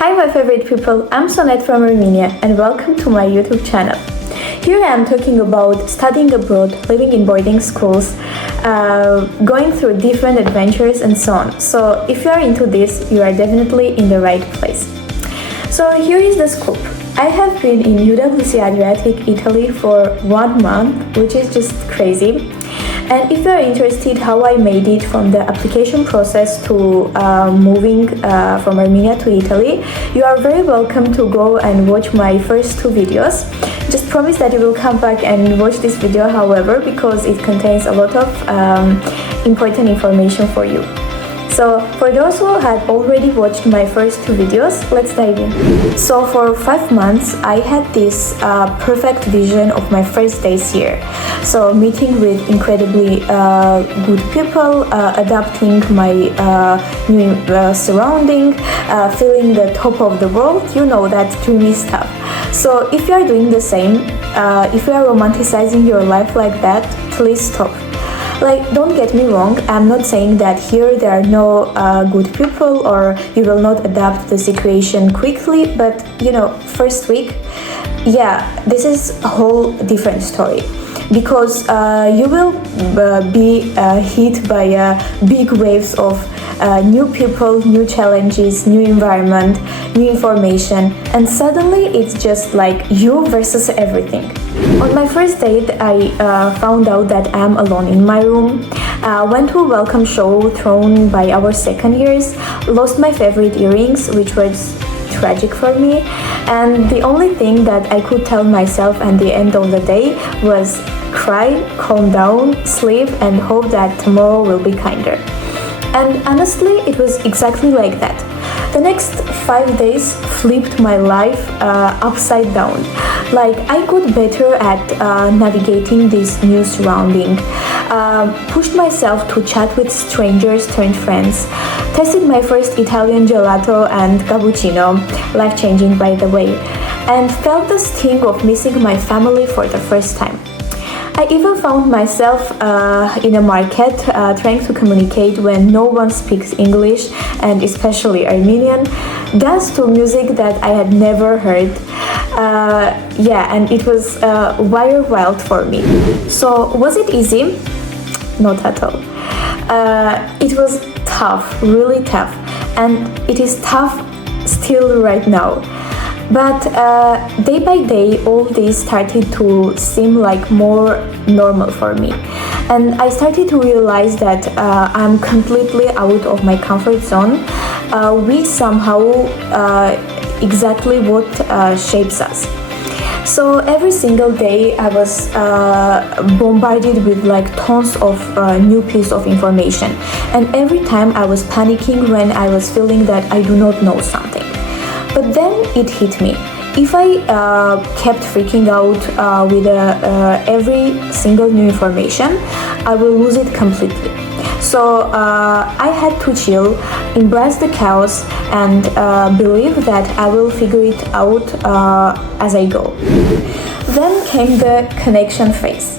Hi my favorite people, I'm Sonet from Armenia and welcome to my YouTube channel. Here I am talking about studying abroad, living in boarding schools, going through different adventures and so on. So if you are into this, you are definitely in the right place. So here is the scoop. I have been in UWC Adriatic, Italy for 1 month, which is just crazy. And if you are interested how I made it from the application process to moving from Armenia to Italy, you are very welcome to go and watch my first 2 videos. Just promise that you will come back and watch this video, however, because it contains a lot of important information for you. So for those who had already watched my first 2 videos, let's dive in. So for 5 months, I had this perfect vision of my first days here. So meeting with incredibly good people, adapting my new surrounding, feeling the top of the world, you know, that dreamy stuff. So if you are doing the same, if you are romanticizing your life like that, please stop. Like, don't get me wrong, I'm not saying that here there are no good people or you will not adapt the situation quickly, but you know, first week, yeah, this is a whole different story. Because you will be hit by big waves of new people, new challenges, new environment, new information, and suddenly it's just like you versus everything. On my first date, I found out that I'm alone in my room, went to a welcome show thrown by our second years, lost my favorite earrings, which was tragic for me, and the only thing that I could tell myself at the end of the day was cry, calm down, sleep, and hope that tomorrow will be kinder. And honestly, it was exactly like that. The next 5 days flipped my life upside down. Like, I got better at navigating this new surrounding, pushed myself to chat with strangers turned friends, tasted my first Italian gelato and cappuccino, life-changing by the way, and felt the sting of missing my family for the first time. I even found myself in a market trying to communicate when no one speaks English, and especially Armenian, dance to music that I had never heard. Yeah, and it was wild for me. So was it easy? Not at all. It was tough, really tough, and it is tough still right now. But day by day, all this started to seem like more normal for me. And I started to realize that I'm completely out of my comfort zone, which somehow exactly what shapes us. So every single day I was bombarded with like tons of new piece of information. And every time I was panicking when I was feeling that I do not know something. But then it hit me. If I kept freaking out with every single new information, I will lose it completely. So I had to chill, embrace the chaos, and believe that I will figure it out as I go. Then came the connection phase.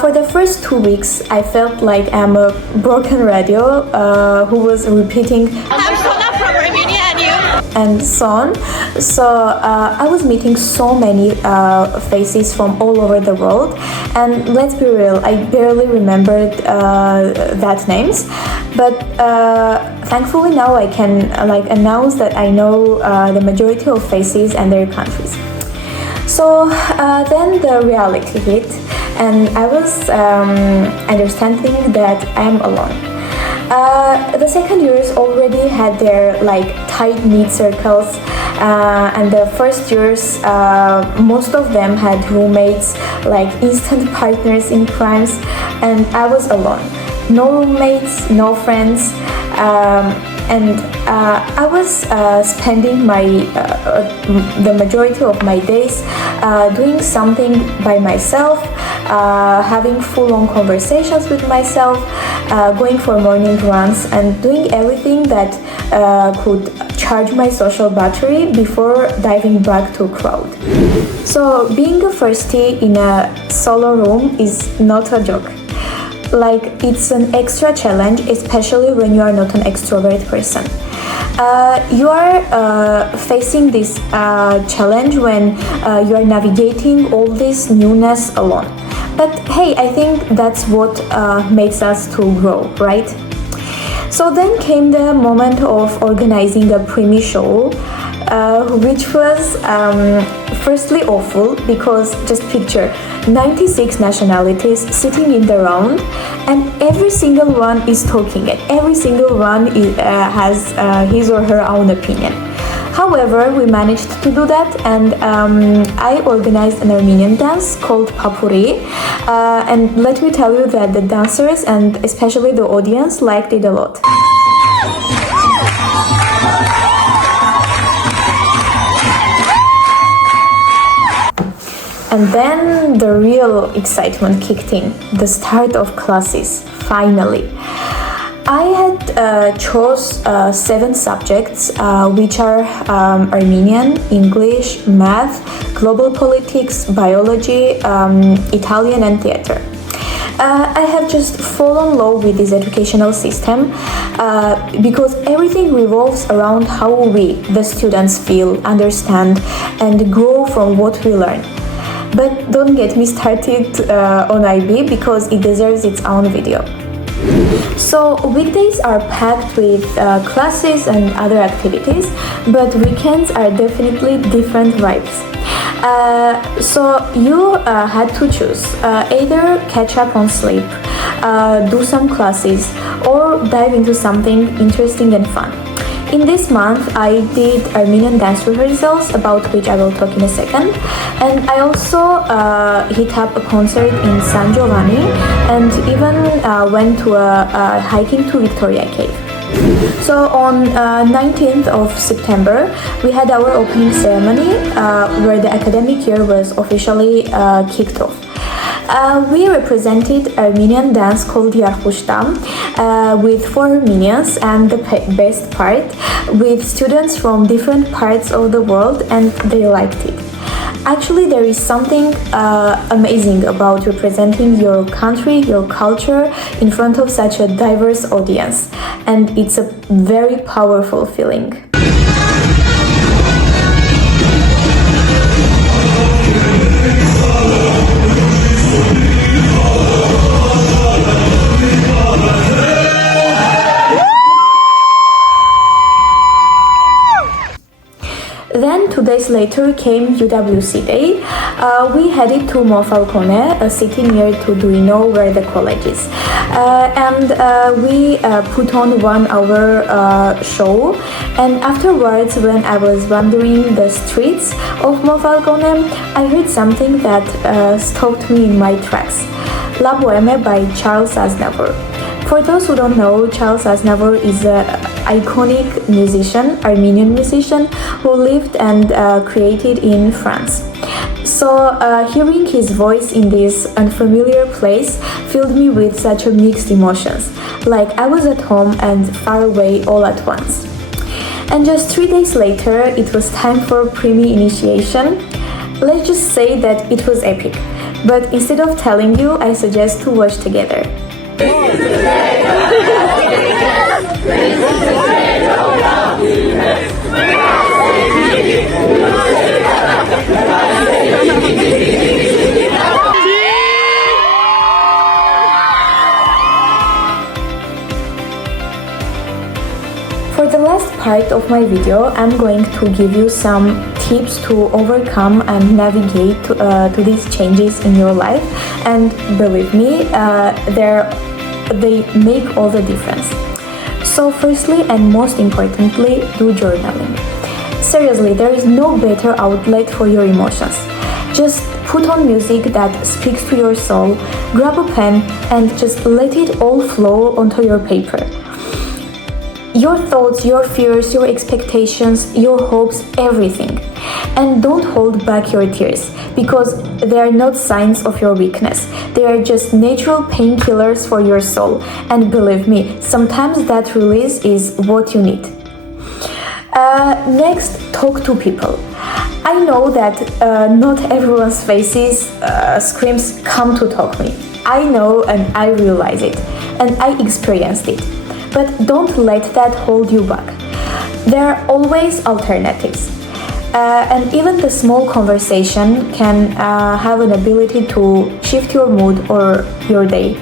For the first 2 weeks, I felt like I'm a broken radio who was repeating I'm Sona from Armenia, and you? And so on. So I was meeting so many faces from all over the world, and let's be real, I barely remembered that names, but thankfully now I can announce that I know the majority of faces and their countries. So then the reality hit, and I was understanding that I'm alone. The second years already had their tight-knit circles, and the first years most of them had roommates, like instant partners in crimes, and I was alone. No roommates, no friends, and I was spending the majority of my days doing something by myself, having full-on conversations with myself, going for morning runs, and doing everything that could charge my social battery before diving back to a crowd. So being a firstie in a solo room is not a joke. Like, it's an extra challenge, especially when you are not an extrovert person. You are facing this challenge when you are navigating all this newness alone. But hey, I think that's what makes us to grow, right? So then came the moment of organizing a preemie show, which was firstly awful because just picture 96 nationalities sitting in the round and every single one is talking and every single one has his or her own opinion. However, we managed to do that, and I organized an Armenian dance called Papuri, and let me tell you that the dancers and especially the audience liked it a lot. And then the real excitement kicked in, the start of classes, finally. I had chose 7 subjects, which are Armenian, English, math, global politics, biology, Italian and theater. I have just fallen in love with this educational system because everything revolves around how we, the students, feel, understand and grow from what we learn. But don't get me started on IB because it deserves its own video. So weekdays are packed with classes and other activities, but weekends are definitely different vibes. So you had to choose either catch up on sleep, do some classes, or dive into something interesting and fun. In this month, I did Armenian dance rehearsals, about which I will talk in a second, and I also hit up a concert in San Giovanni and even went to a hiking to Victoria Cave. So on 19th of September, we had our opening ceremony where the academic year was officially kicked off. We represented Armenian dance called Yarkhushtam with 4 Armenians, and the best part, with students from different parts of the world, and they liked it. Actually, there is something amazing about representing your country, your culture in front of such a diverse audience, and it's a very powerful feeling. Then 2 days later came UWC Day. We headed to Monfalcone, a city near to Duino where the college is. And we put on 1-hour show, and afterwards when I was wandering the streets of Monfalcone, I heard something that stopped me in my tracks. La Boheme by Charles Aznavour. For those who don't know, Charles Aznavour is an iconic musician, Armenian musician, who lived and created in France. So hearing his voice in this unfamiliar place filled me with such a mixed emotions, like I was at home and far away all at once. And just 3 days later, it was time for preemie initiation. Let's just say that it was epic. But instead of telling you, I suggest to watch together. For the last part of my video, I'm going to give you some tips to overcome and navigate to these changes in your life, and believe me, they make all the difference. So firstly and most importantly, do journaling. Seriously, there is no better outlet for your emotions. Just put on music that speaks to your soul, grab a pen and just let it all flow onto your paper. Your thoughts, your fears, your expectations, your hopes, everything. And don't hold back your tears, because they are not signs of your weakness. They are just natural painkillers for your soul. And believe me, sometimes that release is what you need. Next, talk to people. I know that not everyone's faces screams, "Come to talk me." I know and I realize it, and I experienced it. But don't let that hold you back. There are always alternatives. And even the small conversation can have an ability to shift your mood or your day.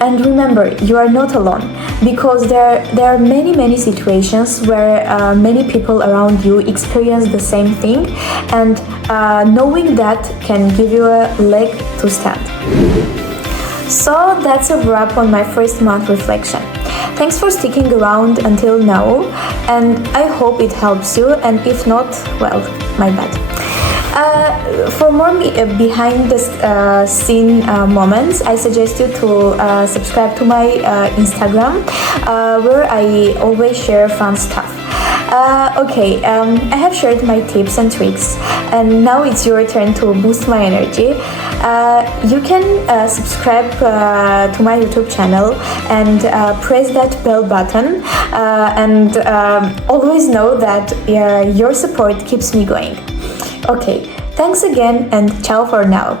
And remember, you are not alone, because there are many situations where many people around you experience the same thing, and knowing that can give you a leg to stand. So that's a wrap on my first month reflection. Thanks for sticking around until now, and I hope it helps you, and if not, well, my bad. For more behind the scene moments, I suggest you to subscribe to my Instagram, where I always share fun stuff. I have shared my tips and tricks, and now it's your turn to boost my energy. You can subscribe to my YouTube channel and press that bell button, and always know that your support keeps me going. Okay, thanks again, and ciao for now.